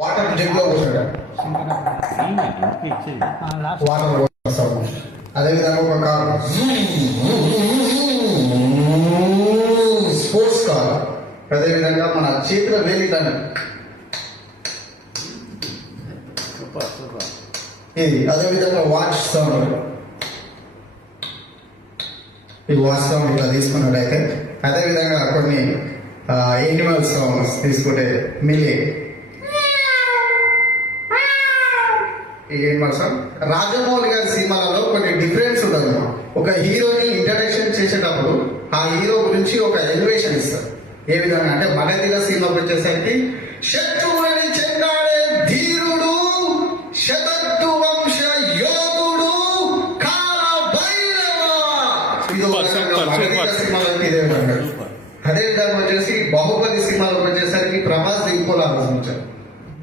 Water jug లో పోసాడు, water పోస్తాడు. అదేవిధంగా ఒక కారు, స్పోర్ట్స్ కార్. అదేవిధంగా మన చేతుల వేలికను ఇది. అదేవిధంగా వాచ్ సౌండ్, ఈ వాచ్ సౌండ్ ఇట్లా తీసుకున్నట్టయితే. అదేవిధంగా కొన్ని ఎనిమల్ సౌండ్స్ తీసుకుంటే మిలి, ఎనిమల్ సౌండ్. రాజమౌళి గారి సినిమాలలో కొన్ని డిఫరెన్స్ ఉండదు. ఒక హీరోని ఇంట్రడక్షన్ చేసేటప్పుడు ఆ హీరో గురించి ఒక ఎలివేషన్ ఇస్తారు. ఏ విధంగా అంటే మగధీర సినిమాకి వచ్చేసరికి శత్రువు